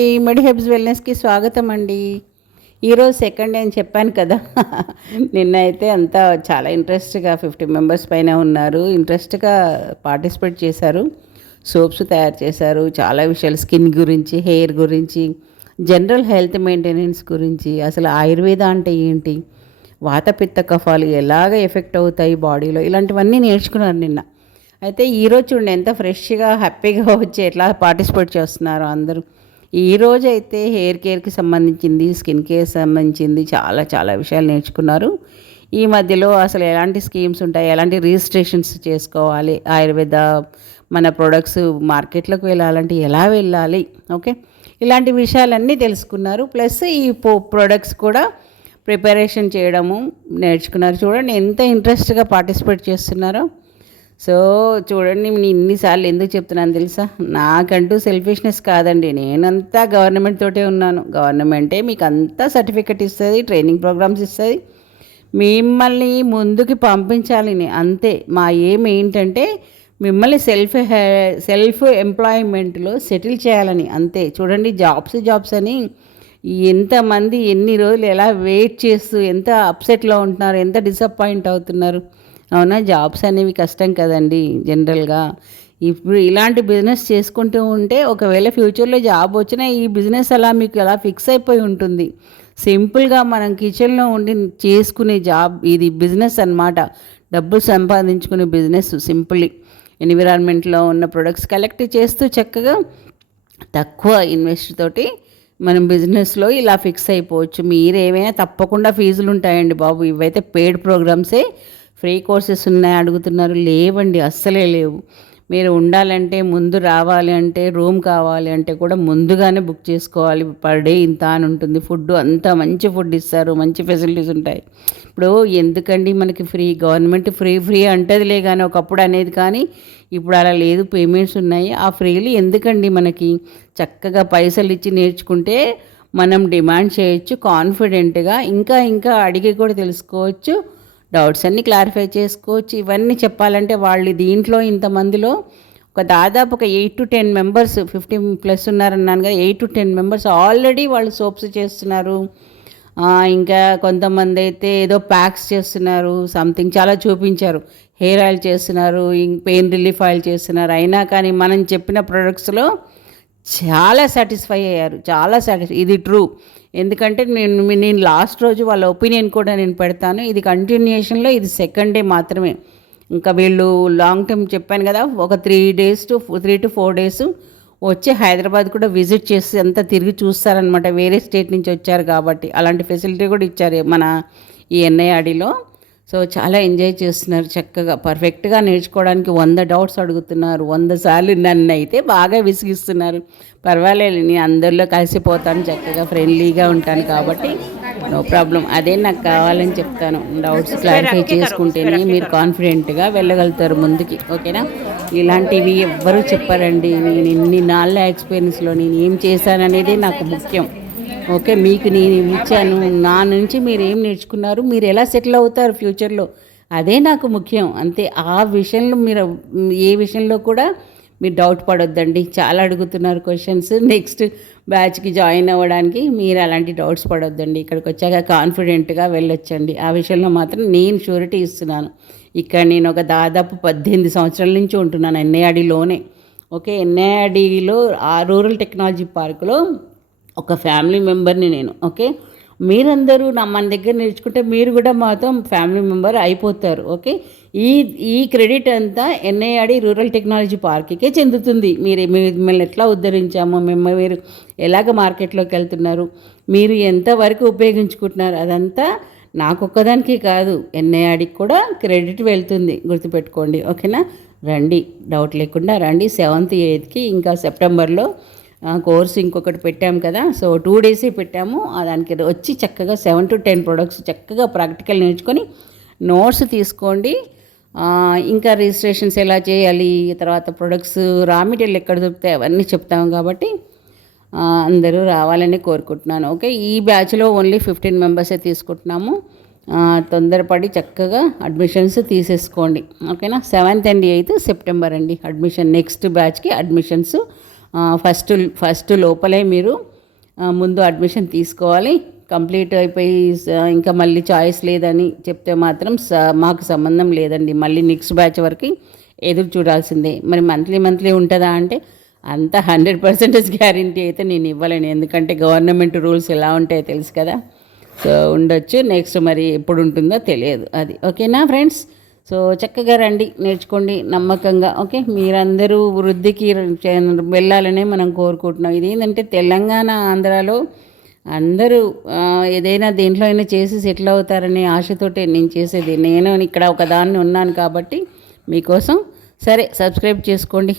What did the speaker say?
ఈ మడి హెబ్స్ వెల్నెస్కి స్వాగతం అండి. ఈరోజు సెకండ్ అని చెప్పాను కదా. నిన్న అయితే అంతా చాలా ఇంట్రెస్ట్గా 50 మెంబర్స్ పైన ఉన్నారు. ఇంట్రెస్ట్గా పార్టిసిపేట్ చేశారు. సోప్స్ తయారు చేశారు. చాలా విషయాలు స్కిన్ గురించి, హెయిర్ గురించి, జనరల్ హెల్త్ మెయింటెనెన్స్ గురించి, అసలు ఆయుర్వేద అంటే ఏంటి, వాతపిత్త కఫాలు ఎలాగ ఎఫెక్ట్ అవుతాయి బాడీలో, ఇలాంటివన్నీ నేర్చుకున్నారు నిన్న. అయితే ఈరోజు చూడండి ఎంత ఫ్రెష్గా హ్యాపీగా వచ్చి ఎట్లా పార్టిసిపేట్ చేస్తున్నారు అందరూ. ఈరోజు అయితే హెయిర్ కేర్కి సంబంధించింది, స్కిన్ కేర్ సంబంధించింది చాలా చాలా విషయాలు నేర్చుకున్నారు. ఈ మధ్యలో అసలు ఎలాంటి స్కీమ్స్ ఉంటాయి, ఎలాంటి రిజిస్ట్రేషన్స్ చేసుకోవాలి, ఆయుర్వేద మన ప్రొడక్ట్స్ మార్కెట్లోకి వెళ్ళాలంటే ఎలా వెళ్ళాలి, ఓకే, ఇలాంటి విషయాలన్నీ తెలుసుకున్నారు. ప్లస్ ఈ ప్రొడక్ట్స్ కూడా ప్రిపరేషన్ చేయడము నేర్చుకున్నారు. చూడండి ఎంత ఇంట్రెస్ట్గా పార్టిసిపేట్ చేస్తున్నారో. సో చూడండి, నేను ఇన్నిసార్లు ఎందుకు చెప్తున్నాను తెలుసా, నాకంటూ సెల్ఫిష్నెస్ కాదండి. నేనంతా గవర్నమెంట్ తోటే ఉన్నాను. గవర్నమెంటే మీకు అంతా సర్టిఫికెట్ ఇస్తుంది, ట్రైనింగ్ ప్రోగ్రామ్స్ ఇస్తుంది, మిమ్మల్ని ముందుకి పంపించాలి అంతే. మా ఏం ఏంటంటే మిమ్మల్ని సెల్ఫ్ ఎంప్లాయ్మెంట్లో సెటిల్ చేయాలని అంతే. చూడండి జాబ్స్ అని ఎంతమంది ఎన్ని రోజులు ఎలా వెయిట్ చేస్తూ ఎంత అప్సెట్లో ఉంటున్నారు, ఎంత డిసప్పాయింట్ అవుతున్నారు. అవునా, జాబ్స్ అనేవి కష్టం కదండి జనరల్గా. ఇప్పుడు ఇలాంటి బిజినెస్ చేసుకుంటూ ఉంటే ఒకవేళ ఫ్యూచర్లో జాబ్ వచ్చినా ఈ బిజినెస్ అలా మీకు అలా ఫిక్స్ అయిపోయి ఉంటుంది. సింపుల్గా మనం కిచెన్లో ఉండి చేసుకునే జాబ్ ఇది బిజినెస్ అన్నమాట. డబ్బులు సంపాదించుకునే బిజినెస్. సింపుల్లీ ఎన్విరాన్మెంట్లో ఉన్న ప్రొడక్ట్స్ కలెక్ట్ చేస్తూ చక్కగా తక్కువ ఇన్వెస్ట్ తోటి మనం బిజినెస్లో ఇలా ఫిక్స్ అయిపోవచ్చు. మీరేమైనా తప్పకుండా ఫీజులు ఉంటాయండి బాబు. ఇవైతే పెయిడ్ ప్రోగ్రామ్సే. ఫ్రీ కోర్సెస్ ఉన్నాయి అడుగుతున్నారు, లేవండి, అస్సలే లేవు. మీరు ఉండాలంటే, ముందు రావాలి అంటే, రూమ్ కావాలి అంటే కూడా ముందుగానే బుక్ చేసుకోవాలి. పర్ డే ఇంత అని ఉంటుంది. ఫుడ్ అంతా మంచి ఫుడ్ ఇస్తారు, మంచి ఫెసిలిటీస్ ఉంటాయి. ఇప్పుడు ఎందుకండి మనకి ఫ్రీ, గవర్నమెంట్ ఫ్రీ అంటదిలే కానీ ఒకప్పుడు అనేది, కానీ ఇప్పుడు అలా లేదు, పేమెంట్స్ ఉన్నాయి. ఆ ఫ్రీలు ఎందుకండి మనకి? చక్కగా పైసలు ఇచ్చి నేర్చుకుంటే మనం డిమాండ్ చేయొచ్చు కాన్ఫిడెంట్గా, ఇంకా అడిగి కూడా తెలుసుకోవచ్చు, డౌట్స్ అన్నీ క్లారిఫై చేసుకోవచ్చు. ఇవన్నీ చెప్పాలంటే వాళ్ళు దీంట్లో ఇంతమందిలో దాదాపు ఒక 8 to 10 మెంబర్స్, 50+ ఉన్నారన్నాను కదా, 8 to 10 మెంబర్స్ ఆల్రెడీ వాళ్ళు సోప్స్ చేస్తున్నారు. ఇంకా కొంతమంది అయితే ఏదో ప్యాక్స్ చేస్తున్నారు, సంథింగ్ చాలా చూపించారు. హెయిర్ ఆయిల్ చేస్తున్నారు, పెయిన్ రిలీఫ్ ఆయిల్ చేస్తున్నారు. అయినా కానీ మనం చెప్పిన ప్రొడక్ట్స్లో చాలా సాటిస్ఫై అయ్యారు, చాలా ఇది ట్రూ. ఎందుకంటే నేను లాస్ట్ రోజు వాళ్ళ ఒపీనియన్ కూడా నేను పెడతాను. ఇది కంటిన్యూషన్లో ఇది సెకండ్ డే మాత్రమే. ఇంకా వీళ్ళు లాంగ్ టైం చెప్పాను కదా, ఒక 3 to 4 days వచ్చి హైదరాబాద్ కూడా విజిట్ చేసి అంతా తిరిగి చూస్తారనమాట. వేరే స్టేట్ నుంచి వచ్చారు కాబట్టి అలాంటి ఫెసిలిటీ కూడా ఇచ్చారు మన ఈ ఎన్ఐఆర్డీలో. సో చాలా ఎంజాయ్ చేస్తున్నారు, చక్కగా పర్ఫెక్ట్గా నేర్చుకోవడానికి 100 డౌట్స్ అడుగుతున్నారు. 100 సార్లు నన్ను అయితే బాగా విసిగిస్తున్నారు. పర్వాలేదు, నేను అందరిలో కలిసిపోతాను, చక్కగా ఫ్రెండ్లీగా ఉంటాను కాబట్టి నో ప్రాబ్లం. అదే నాకు కావాలని చెప్తాను. డౌట్స్ క్లారిఫై చేసుకుంటేనే మీరు కాన్ఫిడెంట్గా వెళ్ళగలుగుతారు ముందుకి, ఓకేనా. ఇలాంటివి ఎవ్వరూ చెప్పారండి. నేను ఇన్ని నాళ్ళ ఎక్స్పీరియన్స్లో నేను ఏం చేశాననేది నాకు ముఖ్యం. ఓకే, మీకు నేను ఇచ్చాను, నా నుంచి మీరు ఏం నేర్చుకున్నారు, మీరు ఎలా సెటిల్ అవుతారు ఫ్యూచర్లో, అదే నాకు ముఖ్యం అంతే. ఆ విషయంలో మీరు ఏ విషయంలో కూడా మీరు డౌట్ పడొద్దండి. చాలా అడుగుతున్నారు క్వశ్చన్స్. నెక్స్ట్ బ్యాచ్కి జాయిన్ అవ్వడానికి మీరు అలాంటి డౌట్స్ పడొద్దండి. ఇక్కడికి వచ్చాక కాన్ఫిడెంట్గా వెళ్ళొచ్చండి. ఆ విషయంలో మాత్రం నేను షూరిటీ ఇస్తున్నాను. ఇక్కడ నేను ఒక దాదాపు 18 సంవత్సరాల నుంచి ఉంటున్నాను ఎన్ఐఆర్డీలోనే. ఓకే, ఎన్ఐఆర్డీలో ఆ రూరల్ టెక్నాలజీ పార్కులో ఒక ఫ్యామిలీ మెంబర్ని నేను. ఓకే, మీరందరూ మన దగ్గర నేర్చుకుంటే మీరు కూడా మాతో ఫ్యామిలీ మెంబర్ అయిపోతారు. ఓకే, ఈ క్రెడిట్ అంతా ఎన్ఐఆర్డీ రూరల్ టెక్నాలజీ పార్క్కే చెందుతుంది. మిమ్మల్ని ఎట్లా ఉద్ధరించామో, మీరు ఎలాగ మార్కెట్లోకి వెళ్తున్నారు, మీరు ఎంతవరకు ఉపయోగించుకుంటున్నారు, అదంతా నాకొక్కదానికి కాదు, ఎన్ఐఆర్డీకి కూడా క్రెడిట్ వెళ్తుంది, గుర్తుపెట్టుకోండి. ఓకేనా, రండి, డౌట్ లేకుండా రండి. 7th 8th ఇంకా సెప్టెంబర్లో కోర్సు ఇంకొకటి పెట్టాము కదా. సో 2 days పెట్టాము. దానికి వచ్చి చక్కగా 7 to 10 ప్రొడక్ట్స్ చక్కగా ప్రాక్టికల్ నేర్చుకొని నోట్స్ తీసుకోండి. ఇంకా రిజిస్ట్రేషన్స్ ఎలా చేయాలి, తర్వాత ప్రొడక్ట్స్ రా మెటీరియల్ ఎక్కడ దొరుకుతాయి అవన్నీ చెప్తాము కాబట్టి అందరూ రావాలని కోరుకుంటున్నాను. ఓకే, ఈ బ్యాచ్లో ఓన్లీ 15 మెంబర్సే తీసుకుంటున్నాము. తొందరపడి చక్కగా అడ్మిషన్స్ తీసేసుకోండి. ఓకేనా, 7th and 8th September అండి అడ్మిషన్. నెక్స్ట్ బ్యాచ్కి అడ్మిషన్స్ ఫస్ట్ లోపలే మీరు ముందు అడ్మిషన్ తీసుకోవాలి. కంప్లీట్ అయిపోయి ఇంకా మళ్ళీ చాయిస్ లేదని చెప్తే మాత్రం మాకు సంబంధం లేదండి, మళ్ళీ నెక్స్ట్ బ్యాచ్ వరకు ఎదురు చూడాల్సిందే. మరి మంత్లీ ఉంటుందా అంటే అంత 100% గ్యారంటీ అయితే నేను ఇవ్వలేను, ఎందుకంటే గవర్నమెంట్ రూల్స్ ఎలా ఉంటాయో తెలుసు కదా. సో ఉండొచ్చు, నెక్స్ట్ మరి ఎప్పుడు ఉంటుందో తెలియదు. అది ఓకేనా ఫ్రెండ్స్? సో చక్కగా రండి, నేర్చుకోండి నమ్మకంగా. ఓకే, మీరందరూ వృద్ధికి వెళ్ళాలనే మనం కోరుకుంటున్నాం. ఇదేంటంటే తెలంగాణ ఆంధ్రాలో అందరూ ఏదైనా దేంట్లో అయినా చేసి సెటిల్ అవుతారనే ఆశతోటే నేను చేసేది. నేను ఇక్కడ ఒకదాన్ని ఉన్నాను కాబట్టి మీకోసం. సరే, సబ్స్క్రైబ్ చేసుకోండి.